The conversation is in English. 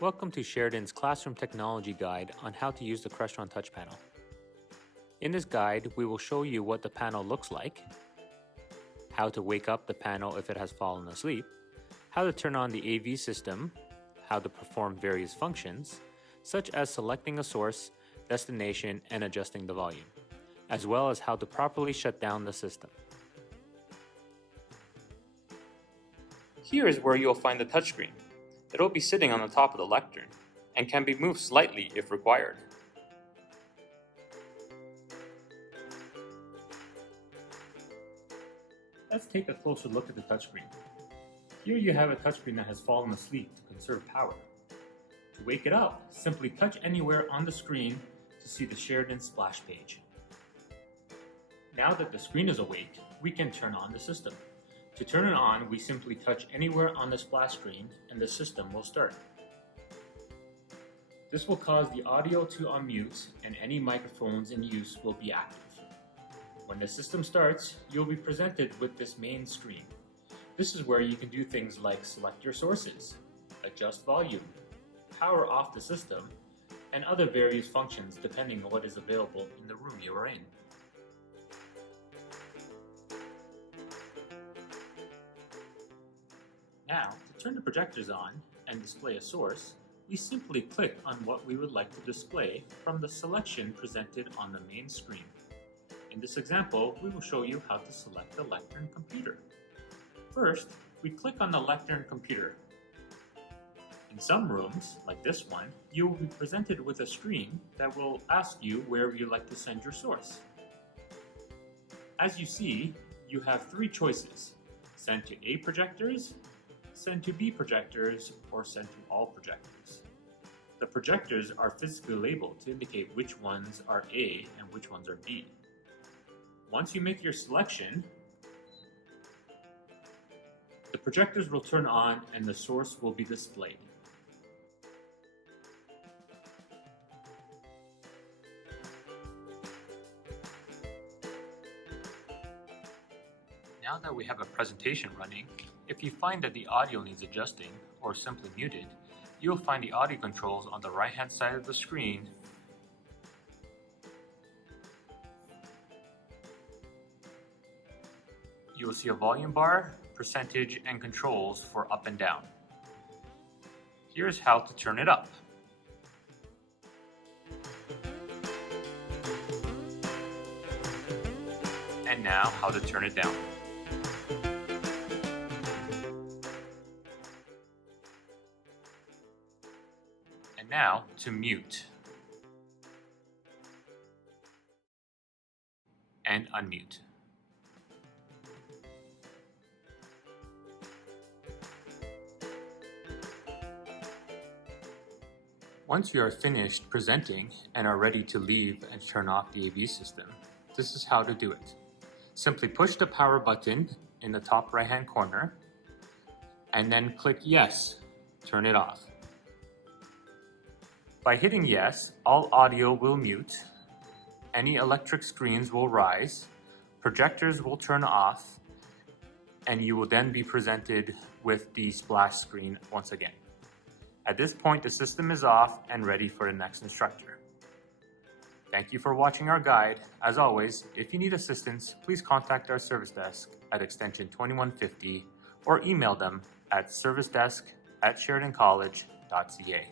Welcome to Sheridan's Classroom Technology Guide on how to use the Crestron Touch Panel. In this guide, we will show you what the panel looks like, how to wake up the panel if it has fallen asleep, how to turn on the AV system, how to perform various functions, such as selecting a source, destination, and adjusting the volume, as well as how to properly shut down the system. Here is where you'll find the touchscreen. It'll be sitting on the top of the lectern and can be moved slightly if required. Let's take a closer look at the touchscreen. Here you have a touchscreen that has fallen asleep to conserve power. To wake it up, simply touch anywhere on the screen to see the Sheridan splash page. Now that the screen is awake, we can turn on the system. To turn it on, we simply touch anywhere on the splash screen and the system will start. This will cause the audio to unmute and any microphones in use will be active. When the system starts, you'll be presented with this main screen. This is where you can do things like select your sources, adjust volume, power off the system, and other various functions depending on what is available in the room you are in. Now, to turn the projectors on and display a source, we simply click on what we would like to display from the selection presented on the main screen. In this example, we will show you how to select the lectern computer. First, we click on the lectern computer. In some rooms, like this one, you will be presented with a screen that will ask you where you'd like to send your source. As you see, you have three choices: send to A projectors, send to B projectors, or send to all projectors. The projectors are physically labeled to indicate which ones are A and which ones are B. Once you make your selection, the projectors will turn on and the source will be displayed. Now that we have a presentation running, if you find that the audio needs adjusting or simply muted, you'll find the audio controls on the right-hand side of the screen. You will see a volume bar, percentage, and controls for up and down. Here's how to turn it up. And now how to turn it down. And now to mute and unmute. Once you are finished presenting and are ready to leave and turn off the AV system, this is how to do it. Simply push the power button in the top right-hand corner and then click yes, turn it off. By hitting yes, all audio will mute, any electric screens will rise, projectors will turn off, and you will then be presented with the splash screen once again. At this point, the system is off and ready for the next instructor. Thank you for watching our guide. As always, if you need assistance, please contact our service desk at extension 2150 or email them at servicedesk@sheridancollege.ca.